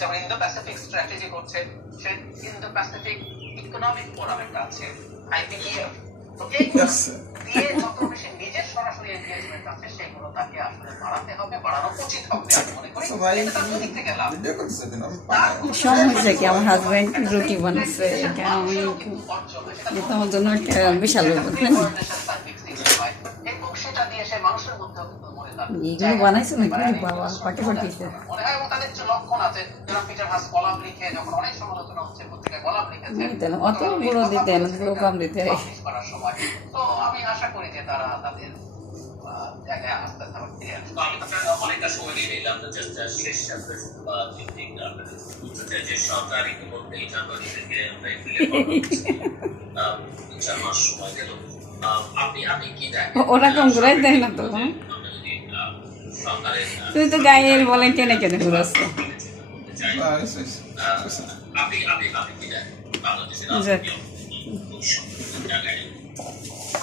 যেমন Indo Pacific strategy করছে, সে Indo Pacific economic forum একটা আছে, IPEF। তো এইগুলো দিয়ে যত বেশি নিজের সরাসরি এনগেজমেন্ট আছে সেগুলো তাকে আসলে বাড়াতে হবে, বাড়ানো উচিত হবে আমি মনে করি। এটা তার দুদিক থেকে লাভ। সমস্যা কি, আমার হাজব্যান্ড রুটি বানাচ্ছে, এটা আমি আমার জন্য একটা বিশাল এবং সেটা দিয়ে সে মানুষের মধ্যেও কিন্তু মনে এইগুলো বানাইছে নাকি বাবা পাকে পাঠিয়েছে। মনে হয় এবং তাদের কিছু লক্ষণ আছে। যারা পিটার হাস কলাম লিখে যখন অনেক সমালোচনা হচ্ছে পত্রিকায় কলাম লিখেছে অত বড় দিতে কম দিতে করার সময়, তো আমি আশা করি যে তারা তাদের জায়গায় আস্তে আস্তে আবার ফিরে আসবে। অনেকটা সময় নিয়ে নিলাম জাস্ট শেষ চ্যাপ্টার বা তিন যে সরকার ইতিমধ্যে জানুয়ারি থেকে আমরা এপ্রিলে 4 মাস সময় গেল। আপনি কি দেখেন ওরা কম ঘুরাই দেয় না তো? তুই তো গায়ের বলেন কেনে কেনে ঘুরাচ্ছ।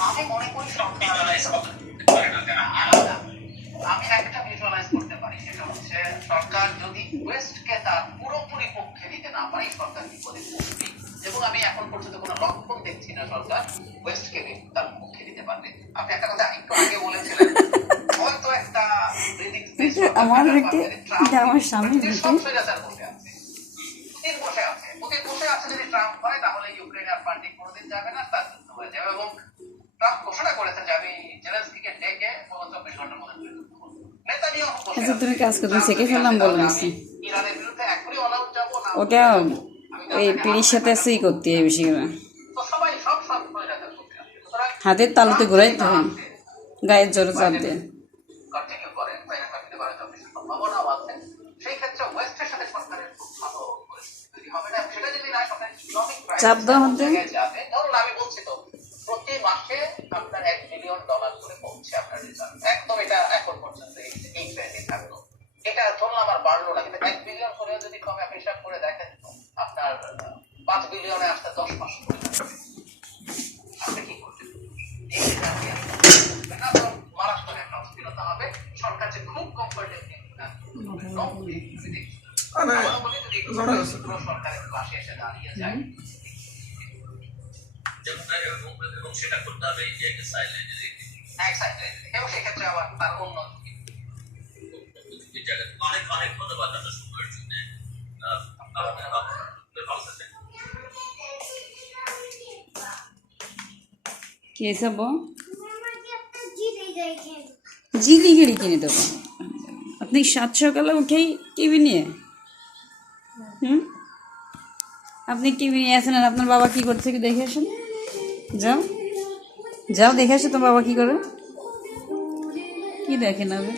আমি মনে করি আমি একটা ভিজুয়ালাইজ করতে পারি, সেটা হচ্ছে সরকার যদি ওয়েস্টকে তার পুরোপুরি পক্ষে নিতে না পারে সরকার বিপদে পড়বে, এবং আমি এখন পর্যন্ত কোনো লক্ষণ দেখছি না সরকার ওয়েস্টকে তার পক্ষে নিতে পারবে। আপনি একটা কথা একটু আগে বলেছিলেন, হয়তো একটা আমার আমার স্বামী সব স্বৈরাচার বসে আছে, পুতিন বসে আছে, পুতিন বসে আছে। যদি ট্রাম্প হয় তাহলে ইউক্রেন আর পার্টি কোনোদিন যাবে না, তার যুদ্ধ হয়ে যাবে। এবং ট্রাম্প ঘোষণা করেছে যে আমি জেলেনস্কিকে ডেকে 24 ঘন্টার মধ্যে যুদ্ধ করব। নেতানিয়াহু বসে আছে, তুমি কাজ করতে শিখে ফেললাম বলছি ইরানের বিরুদ্ধে এখনই অলাউট যাব না, ওটা ওই পিড়ির সাথে আসেই করতে হয় বেশি করে। তো সবাই সব সব স্বৈরাচার বসে আছে। সুতরাং হাতের তালুতে ঘুরাইতে হয়, গায়ের জোরে চাপ দিয়ে কন্টিনিউ করেন বা এটা কন্টিনিউ করার সম্ভাবনাও আছে। সেই ক্ষেত্রে ওয়েস্টের সাথে সরকারের খুব ভালো পরিস্থিতি হবে না। সেটা যদি না সরকারের ইকোনমিক চাপ দেওয়া হতে যাবে, ধরুন আমি বলছি তো প্রতি মাসে আপনার $1 বিলিয়ন করে পৌঁছে আপনার রিজার্ভ, একদম এটা এখন পর্যন্ত এই ট্রেন্ডে থাকলো। এটা ধরলাম আমার বাড়লো না, কিন্তু 1 বিলিয়ন করে যদি কমে আপনি হিসাব করে দেখেন আপনার 5 বিলিয়নে আসতে 10 মাস করে যাবে। আপনি কি করবেন? এই মারাত্মক একটা অস্থিরতা হবে। সরকার যে খুব কমফোর্টেবলি সরকারের পাশে এসে দাঁড়িয়ে যায়, এবং সেটা করতে হবে এবং সেক্ষেত্রে আবার তার অন্য অনেক অনেক ধন্যবাদ আপনার সময়ের জন্য। কি সব জিলি গিরি কিনে দেবো? আপনি 7 সকালে উঠেই টিভি নিয়ে আপনি টিভি নিয়ে আসেন, আর আপনার বাবা কি করছে কি দেখে আসেন। যাও যাও দেখে আসো তোমার বাবা কি করে, কি দেখেন আপনি।